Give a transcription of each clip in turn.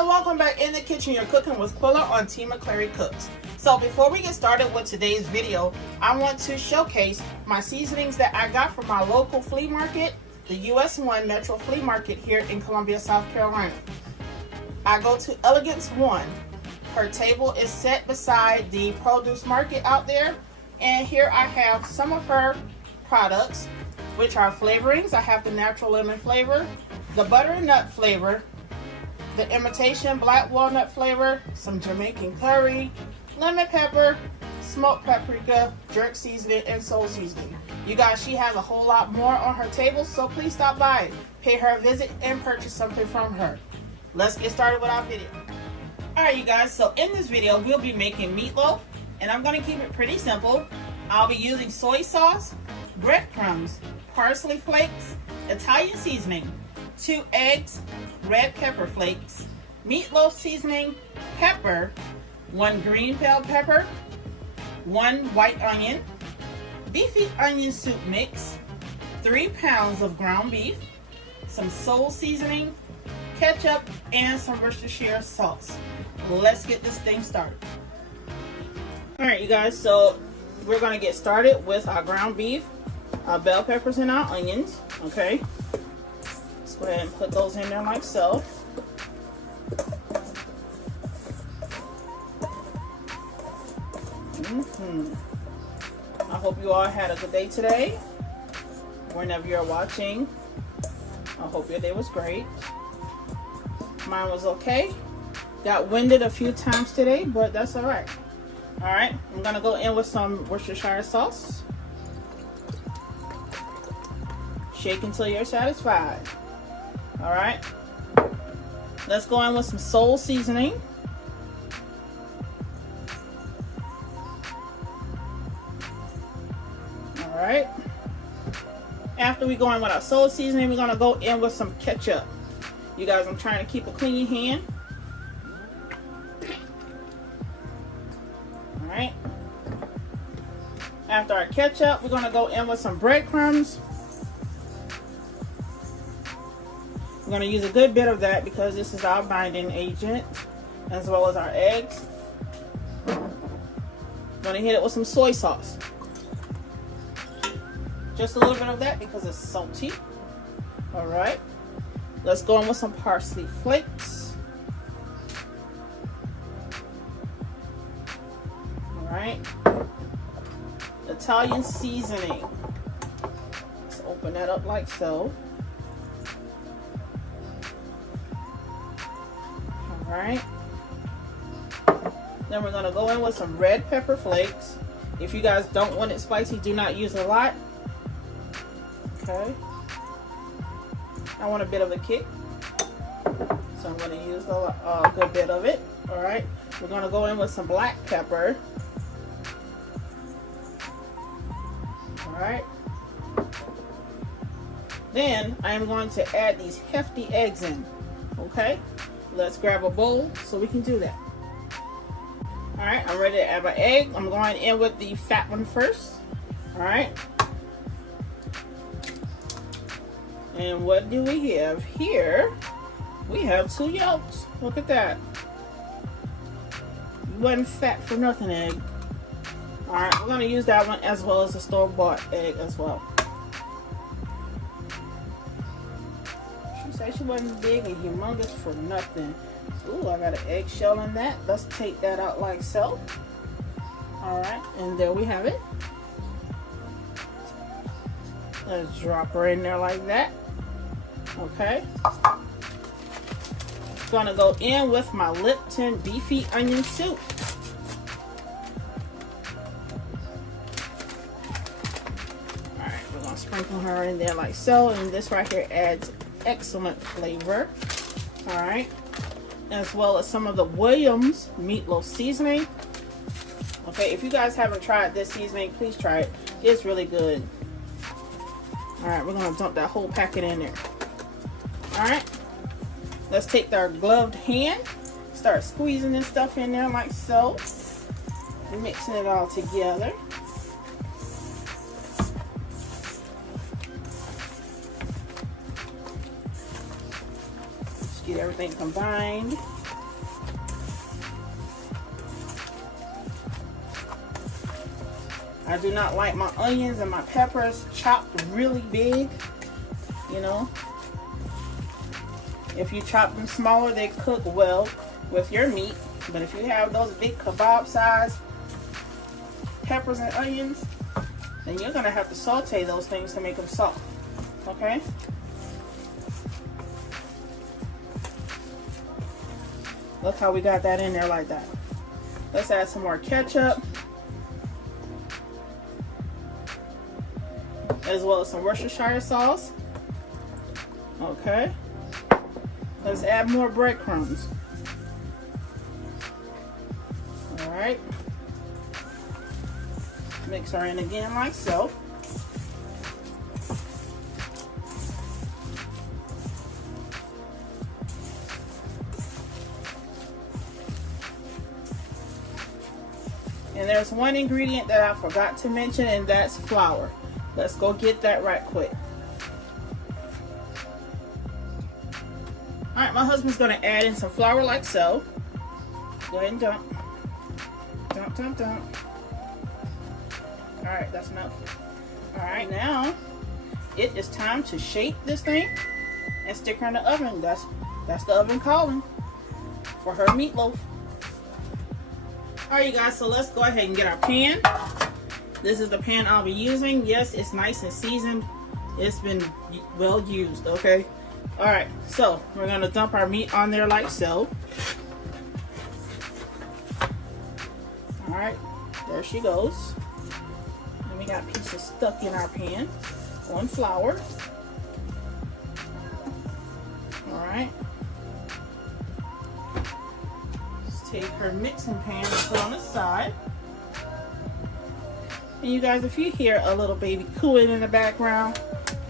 and welcome back in the kitchen. You're cooking with Quilla on T. McClary Cooks. So before we get started with today's video, I want to showcase my seasonings that I got from my local flea market, the US 1 Metro Flea Market here in Columbia, South Carolina. I go to Elegance 1. Her table is set beside the produce market out there, and here I have some of her products, which are flavorings. I have the natural lemon flavor, the butternut flavor, the imitation black walnut flavor, some Jamaican curry, lemon pepper, smoked paprika, jerk seasoning, and soul seasoning. You guys, she has a whole lot more on her table, so please stop by, pay her a visit, and purchase something from her. Let's get started with our video. Alright you guys, so in this video we'll be making meatloaf, and I'm going to keep it pretty simple. I'll be using soy sauce, breadcrumbs, parsley flakes, Italian seasoning, 2 eggs, red pepper flakes, meatloaf seasoning, pepper, 1 green bell pepper, 1 white onion, beefy onion soup mix, 3 pounds of ground beef, some soul seasoning, ketchup, and some Worcestershire sauce. Let's get this thing started. Alright you guys, so we're going to get started with our ground beef, our bell peppers, and our onions. Okay, let's go ahead and put those in there like so. I hope you all had a good day today. Whenever you're watching, I hope your day was great. Mine was okay. Got winded a few times today, but that's all right. All right, I'm gonna go in with some Worcestershire sauce. Shake until you're satisfied. All right, let's go in with some soul seasoning. All right, after we go in with our soul seasoning, we're gonna go in with some ketchup. You guys, I'm trying to keep a clean hand. All right, after our ketchup, we're gonna go in with some breadcrumbs. We're going to use a good bit of that because this is our binding agent, as well as our eggs. I'm going to hit it with some soy sauce. Just a little bit of that because it's salty. All right. Let's go in with some parsley flakes. All right. Italian seasoning. Let's open that up like so. Alright, then we're going to go in with some red pepper flakes. If you guys don't want it spicy, do not use a lot. Okay, I want a bit of a kick, so I'm going to use a good bit of it. Alright, we're going to go in with some black pepper. Alright, then I am going to add these hefty eggs in. Okay, let's grab a bowl so we can do that. All right, I'm ready to add my egg. I'm going in with the fat one first. All right. And what do we have here? We have 2 yolks. Look at that. Wasn't fat for nothing egg. All right, we're going to use that one as well as the store-bought egg as well. She wasn't big and humongous for nothing. Ooh, I got an eggshell in that. Let's take that out like so. Alright, and there we have it. Let's drop her in there like that. Okay. Gonna go in with my Lipton beefy onion soup. Alright, we're gonna sprinkle her in there like so, and this right here adds excellent flavor. All right, as well as some of the Williams meatloaf seasoning. Okay, if you guys haven't tried this seasoning, please try it. It's really good. All right, we're gonna dump that whole packet in there. All right, let's take our gloved hand, start squeezing this stuff in there like so, mixing it all together. Get everything combined. I do not like my onions and my peppers chopped really big, you know. If you chop them smaller, they cook well with your meat. But if you have those big kebab size peppers and onions, then you're gonna have to saute those things to make them soft, okay? Look how we got that in there like that. Let's add some more ketchup, as well as some Worcestershire sauce. Okay. Let's add more breadcrumbs. All right. Mix her in again like so. And there's one ingredient that I forgot to mention, and that's flour. Let's go get that right quick. All right, my husband's gonna add in some flour like so. Go ahead and dump. Dump, dump, dump. All right, that's enough. All right, now it is time to shape this thing and stick her in the oven. That's the oven calling for her meatloaf. All right, you guys, so let's go ahead and get our pan. This is the pan I'll be using. Yes, it's nice and seasoned. It's been well used, okay? All right, so we're gonna dump our meat on there like so. All right, there she goes. And we got pieces stuck in our pan on flour. All right. Let's take her mixing pan and put on the side. And you guys, if you hear a little baby cooing in the background,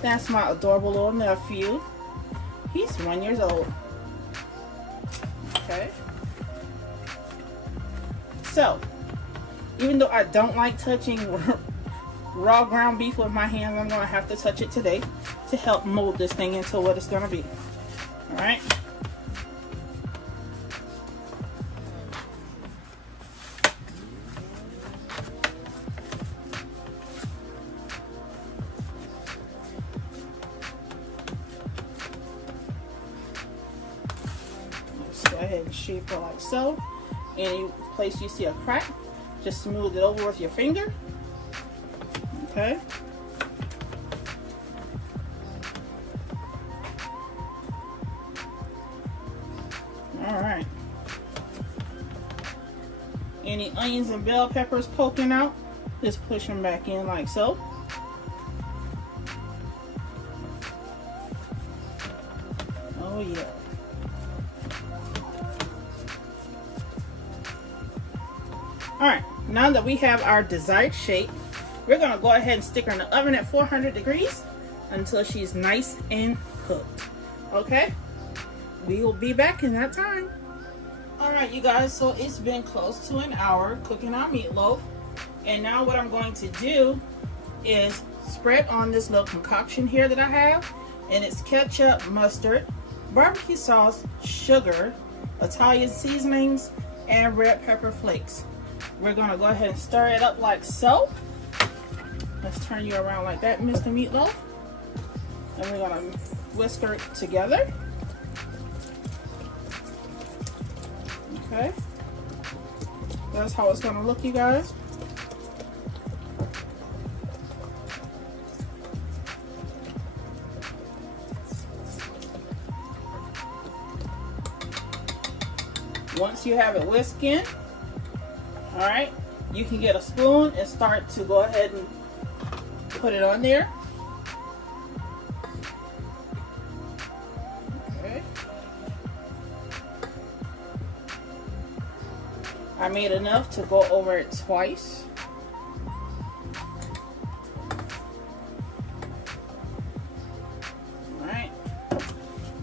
that's my adorable little nephew. He's 1 year old. Okay. So, even though I don't like touching raw ground beef with my hands, I'm gonna have to touch it today to help mold this thing into what it's gonna be. All right. Go ahead and shape it like so. Any place you see a crack, just smooth it over with your finger. Okay. All right. Any onions and bell peppers poking out, just push them back in like so. Oh yeah. All right, now that we have our desired shape, we're gonna go ahead and stick her in the oven at 400 degrees until she's nice and cooked. Okay, we will be back in that time. All right, you guys, so it's been close to an hour cooking our meatloaf. And now what I'm going to do is spread on this little concoction here that I have. And it's ketchup, mustard, barbecue sauce, sugar, Italian seasonings, and red pepper flakes. We're gonna go ahead and stir it up like so. Let's turn you around like that, Mr. Meatloaf. And we're gonna whisk it together. Okay. That's how it's gonna look, you guys. Once you have it whisked in, all right, you can get a spoon and start to go ahead and put it on there. Okay. I made enough to go over it twice. All right.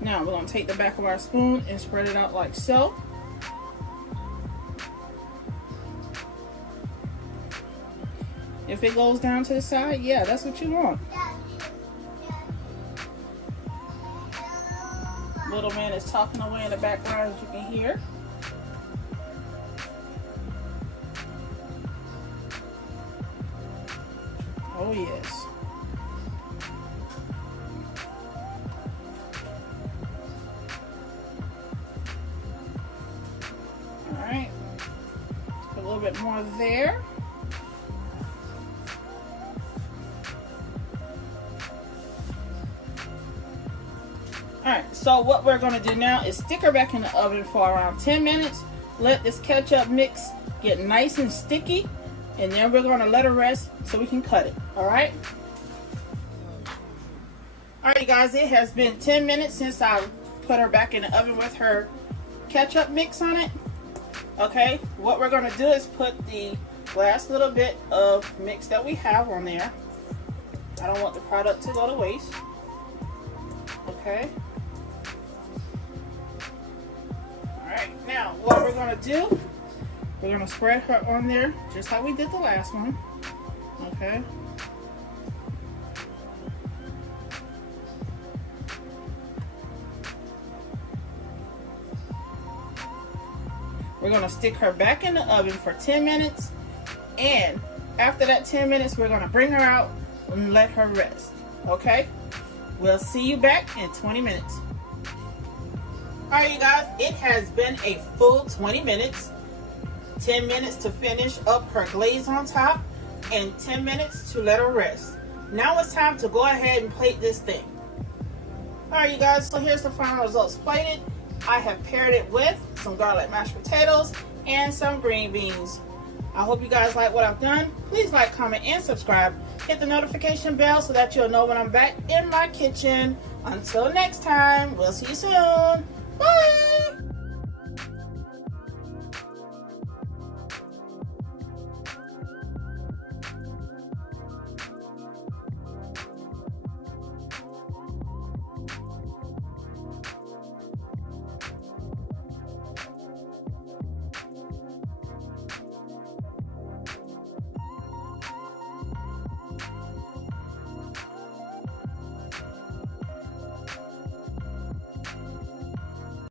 Now we're going to take the back of our spoon and spread it out like so. If it goes down to the side, yeah, that's what you want. Little man is talking away in the background, as you can hear. Oh yes. All right. Put a little bit more there. Alright, so what we're going to do now is stick her back in the oven for around 10 minutes. Let this ketchup mix get nice and sticky. And then we're going to let her rest so we can cut it. Alright? Alright, you guys, it has been 10 minutes since I put her back in the oven with her ketchup mix on it. Okay, what we're going to do is put the last little bit of mix that we have on there. I don't want the product to go to waste. Okay. Alright, now what we're going to do, we're going to spread her on there just how we did the last one. Okay. We're going to stick her back in the oven for 10 minutes. And after that 10 minutes, we're going to bring her out and let her rest. Okay? We'll see you back in 20 minutes. Alright, you guys, it has been a full 20 minutes. 10 minutes to finish up her glaze on top, and 10 minutes to let her rest. Now it's time to go ahead and plate this thing. Alright, you guys, so here's the final results plated. I have paired it with some garlic mashed potatoes and some green beans. I hope you guys like what I've done. Please like, comment, and subscribe. Hit the notification bell so that you'll know when I'm back in my kitchen. Until next time, we'll see you soon. Bye!